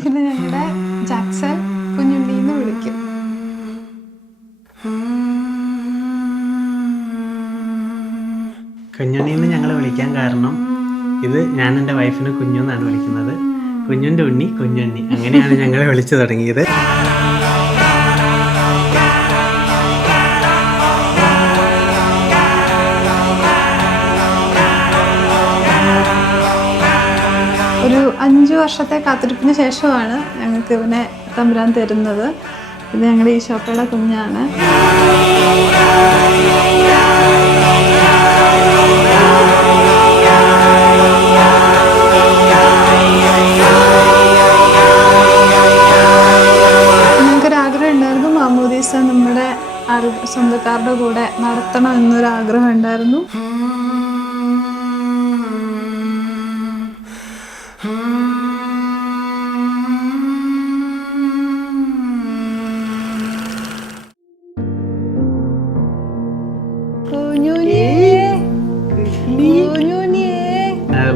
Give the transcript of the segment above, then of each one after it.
ഇതിന് ഞങ്ങളുടെ ജാക്സൺ കുഞ്ഞുണ്ണിന്ന് വിളിക്കും. കുഞ്ഞുണ്ണിന്ന് ഞങ്ങൾ വിളിക്കാൻ കാരണം ഇത് ഞാൻ എൻ്റെ വൈഫിനെ കുഞ്ഞുന്നാണ് വിളിക്കുന്നത്. കുഞ്ഞുൻ്റെ ഉണ്ണി കുഞ്ഞുണ്ണി അങ്ങനെയാണ് ഞങ്ങളെ വിളിച്ചു തുടങ്ങിയത്. ഒരു 5 വർഷത്തെ കാത്തിരിപ്പിന് ശേഷമാണ് ഞങ്ങൾക്ക് ഇവനെ തമ്പുരാൻ തരുന്നത്. ഇത് ഞങ്ങളുടെ ഈശോപ്പയുടെ കുഞ്ഞാണ്. ഞങ്ങൾക്കൊരാഗ്രഹം ഉണ്ടായിരുന്നു, മാമോദീസ നമ്മുടെ സ്വന്തക്കാരുടെ കൂടെ നടത്തണം എന്നൊരാഗ്രഹം ഉണ്ടായിരുന്നു.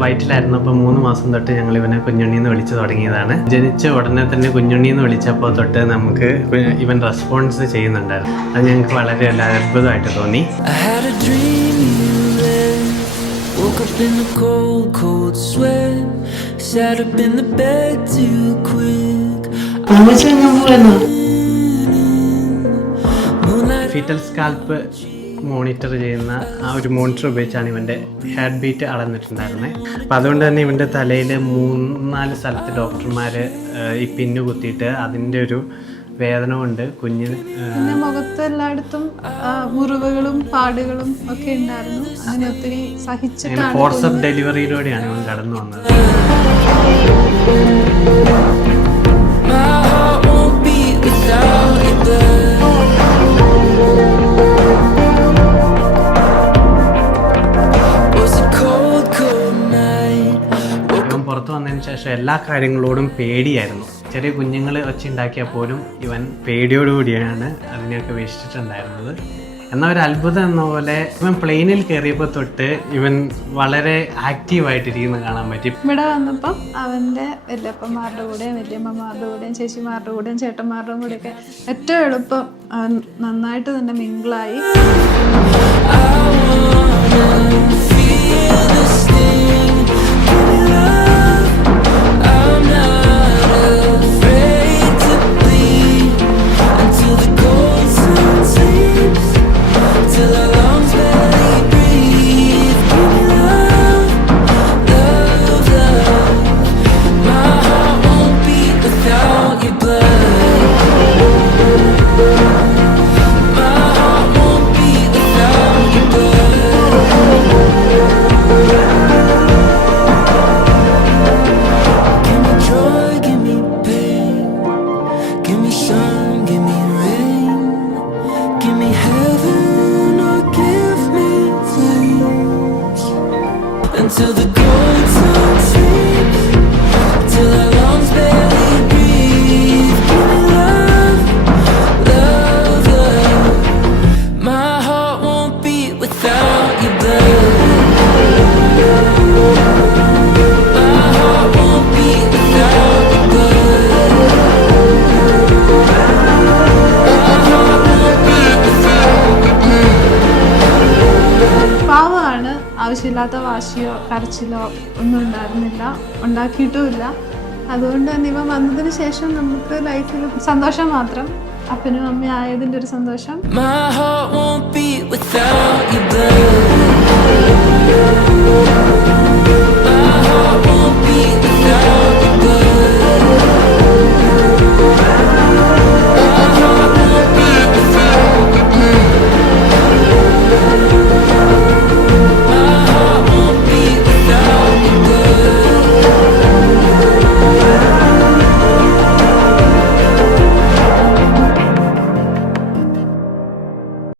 വയറ്റിലായിരുന്നപ്പോൾ 3 മാസം തൊട്ട് ഞങ്ങൾ ഇവനെ കുഞ്ഞുണ്ണിന്ന് വിളിച്ചു തുടങ്ങിയതാണ്. ജനിച്ച ഉടനെ തന്നെ കുഞ്ഞുണ്ണിന്ന് വിളിച്ചപ്പോൾ തൊട്ട് നമുക്ക് ഇവൻ റെസ്പോൺസ് ചെയ്യുന്നുണ്ടായിരുന്നു. അത് ഞങ്ങൾക്ക് വളരെ അത്ഭുതമായിട്ട് തോന്നി. ഫീറ്റൽ സ്കാൽപ്പ് മോണിറ്റർ ചെയ്യുന്ന ആ ഒരു മോണിറ്റർ ഉപയോഗിച്ചാണ് ഇവൻ്റെ ഹാർട്ട് ബീറ്റ് അളന്നിട്ടുണ്ടായിരുന്നത്. അപ്പോൾ അതുകൊണ്ട് തന്നെ ഇവൻ്റെ തലയിൽ 3-4 സ്ഥലത്ത് ഡോക്ടർമാർ ഈ പിന്നു കുത്തിയിട്ട് അതിൻ്റെ ഒരു വേദന കൊണ്ട് കുഞ്ഞിന് മുഖത്ത് എല്ലായിടത്തും മുറിവുകളും പാടുകളും ഒക്കെ ഉണ്ടായിരുന്നു. അങ്ങനെ ഒത്തിരി സഹിച്ചിട്ടാണ് ഫോർസപ്പ് ഡെലിവറിയിലൂടെയാണ് ഇവൻ കടന്നു വന്നത്. പുറത്ത് വന്നതിന് ശേഷം എല്ലാ കാര്യങ്ങളോടും പേടിയായിരുന്നു. ചെറിയ കുഞ്ഞുങ്ങൾ വെച്ചുണ്ടാക്കിയാൽ പോലും ഇവൻ പേടിയോടുകൂടിയാണ് അതിനെയൊക്കെ വീക്ഷിച്ചിട്ടുണ്ടായിരുന്നത്. എന്നാൽ ഒരു അത്ഭുതം എന്ന പോലെ ഇവൻ പ്ലെയിനിൽ കയറിയപ്പോൾ തൊട്ട് ഇവൻ വളരെ ആക്റ്റീവായിട്ടിരിക്കുന്നത് കാണാൻ പറ്റി. ഇവിടെ വന്നപ്പം അവൻ്റെ വല്യപ്പന്മാരുടെ കൂടെയും വല്യമ്മമാരുടെ കൂടെയും ചേച്ചിമാരുടെ കൂടെയും ചേട്ടന്മാരുടെ കൂടെയൊക്കെ ഏറ്റവും എളുപ്പം അവൻ നന്നായിട്ട് തന്നെ മിങ്കിളായി. ആവശ്യമില്ലാത്ത വാശിയോ കരച്ചിലോ ഒന്നും ഉണ്ടായിരുന്നില്ല, ഉണ്ടാക്കിയിട്ടുമില്ല. അതുകൊണ്ട് തന്നെ ഇവ വന്നതിന് ശേഷം നമുക്ക് ലൈഫിൽ സന്തോഷം മാത്രം. അപ്പനും അമ്മയും ആയതിൻ്റെ ഒരു സന്തോഷം.